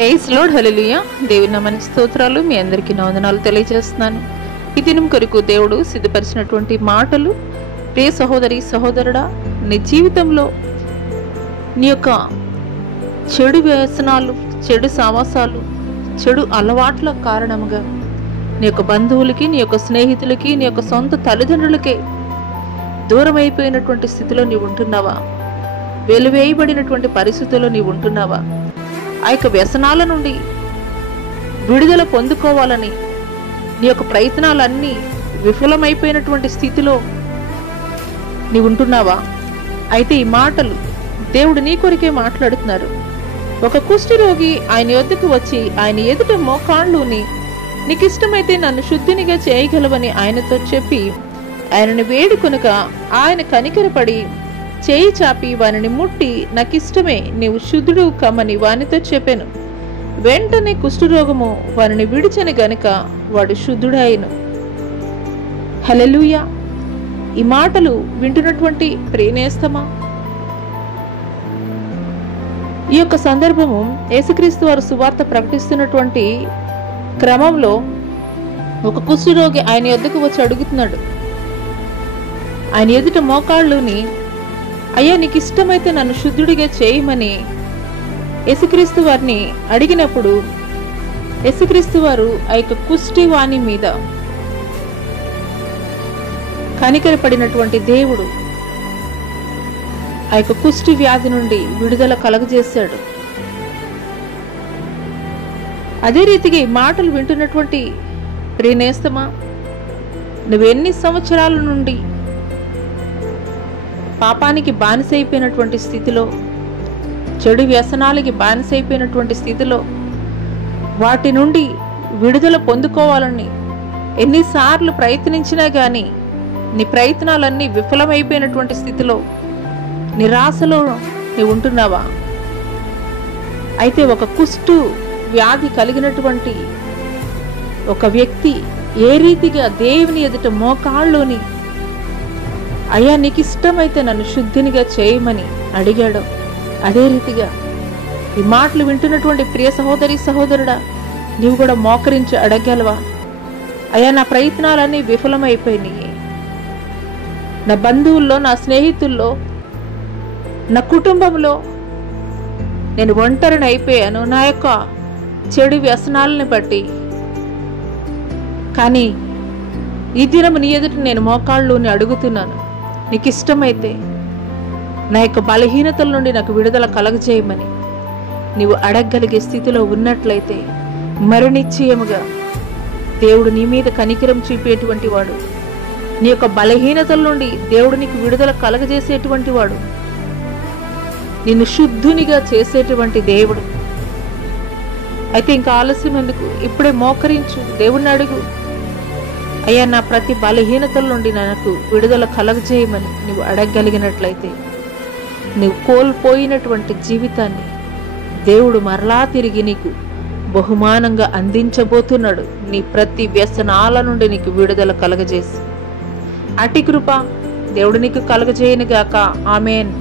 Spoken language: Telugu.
ప్రైజ్ లార్డ్, హల్లెలూయా. దేవుని నామానికి స్తోత్రాలు. మీ అందరికీ నా వందనాలు తెలియజేస్తున్నాను. ఈ దినం కొరకు దేవుడు సిద్ధపరిచినటువంటి మాటలు, ప్రియ సహోదరి సహోదరుడా, నీ జీవితంలో నీ యొక్క చెడు వ్యసనాలు, చెడు సావాసాలు, చెడు అలవాట్ల కారణముగా నీ యొక్క బంధువులకి, నీ యొక్క స్నేహితులకి, నీ యొక్క సొంత తల్లిదండ్రులకే దూరం అయిపోయినటువంటి స్థితిలో నీవు ఉంటున్నావా? వెలువేయబడినటువంటి పరిస్థితుల్లో నీవు ఉంటున్నావా? ఆ యొక్క వ్యసనాల నుండి విడుదల పొందుకోవాలని నీ యొక్క ప్రయత్నాలన్నీ విఫలమైపోయినటువంటి స్థితిలో నీవు ఉంటున్నావా? అయితే ఈ మాటలు దేవుడు నీ కొరికే మాట్లాడుతున్నారు. ఒక కుష్ఠరోగి ఆయన యొద్దకు వచ్చి ఆయన ఎదుట మోకాళ్ళుని, నీకు ఇష్టమైతే నన్ను శుద్ధినిగా చేయగలవని ఆయనతో చెప్పి ఆయనను వేడుకొనగా ఆయన కనికరపడి చేయి చాపి వానిని ముట్టి, నాకిష్టమే, నీవు శుద్ధుడు కమ్మని వానితో చెప్పాను. వెంటనే కుష్ఠరోగము వానిని విడిచని గనుక వాడు శుద్ధుడాయను. హల్లెలూయా. ఈ మాటలు వింటున్నటువంటి ప్రియనేస్తమా, ఈ యొక్క సందర్భము యేసుక్రీస్తు వారు సువార్త ప్రకటిస్తున్నటువంటి క్రమంలో ఒక కుష్ఠరోగి ఆయన యొద్దకు వచ్చి అడుగుతున్నాడు. ఆయన ఎదుట మోకాళ్ళుని, అయ్యా నీకు ఇష్టమైతే నన్ను శుద్ధుడిగా చేయమని యేసుక్రీస్తు వారిని అడిగినప్పుడు యేసుక్రీస్తు వారు ఆ యొక్క కుష్టి వాణి మీద కనికరపడినటువంటి దేవుడు ఆ యొక్క కుష్టి వ్యాధి నుండి విడుదల కలగజేశాడు. అదే రీతిగా ఈ మాటలు వింటున్నటువంటి ప్రియనేస్తమా, నువ్వెన్ని సంవత్సరాల నుండి పాపానికి బానిసైపోయినటువంటి స్థితిలో, చెడు వ్యసనాలకి బానిసైపోయినటువంటి స్థితిలో, వాటి నుండి విడుదల పొందుకోవాలని ఎన్నిసార్లు ప్రయత్నించినా కానీ నీ ప్రయత్నాలన్నీ విఫలమైపోయినటువంటి స్థితిలో, నిరాశలో నీవు ఉంటున్నావా? అయితే ఒక కుష్టు వ్యాధి కలిగినటువంటి ఒక వ్యక్తి ఏ రీతిగా దేవుని ఎదుట మోకాళ్ళలోని, అయ్యా నీకు ఇష్టమైతే నన్ను శుద్ధినిగా చేయమని అడిగాడు. అదే రీతిగా ఈ మాటలు వింటున్నటువంటి ప్రియ సహోదరి సహోదరుడా, నీవు కూడా మోకరించి అడగలవా? అయ్యా నా ప్రయత్నాలన్నీ విఫలమైపోయినాయి, నా బంధువుల్లో, నా స్నేహితుల్లో, నా కుటుంబంలో నేను ఒంటరిని అయిపోయాను నా యొక్క చెడు వ్యసనాలని బట్టి. కానీ ఈ దినము నీ ఎదుట నేను మోకాళ్ళుని అడుగుతున్నాను, నీకు ఇష్టమైతే నా యొక్క బలహీనతల నుండి నాకు విడుదల కలగజేయమని నీవు అడగగలిగే స్థితిలో ఉన్నట్లయితే మరి నిశ్చయముగా దేవుడు నీ మీద కనికరం చూపేటువంటి వాడు. నీ యొక్క బలహీనతల నుండి దేవుడు నీకు విడుదల కలగజేసేటువంటి వాడు. నిన్ను శుద్ధునిగా చేసేటువంటి దేవుడు. అయితే ఇంకా ఆలస్యం ఎందుకు? ఇప్పుడే మోకరించు, దేవుణ్ణి అడుగు, అయ్యా నా ప్రతి బలహీనతల నుండి నాకు విడుదల కలగజేయమని నువ్వు అడగగలిగినట్లయితే నువ్వు కోల్పోయినటువంటి జీవితాన్ని దేవుడు మరలా తిరిగి నీకు బహుమానంగా అందించబోతున్నాడు. నీ ప్రతి వ్యసనాల నుండి నీకు విడుదల కలగజేసి అటి కృప దేవుడు నీకు కలగజేయనుగాక. ఆమేన్.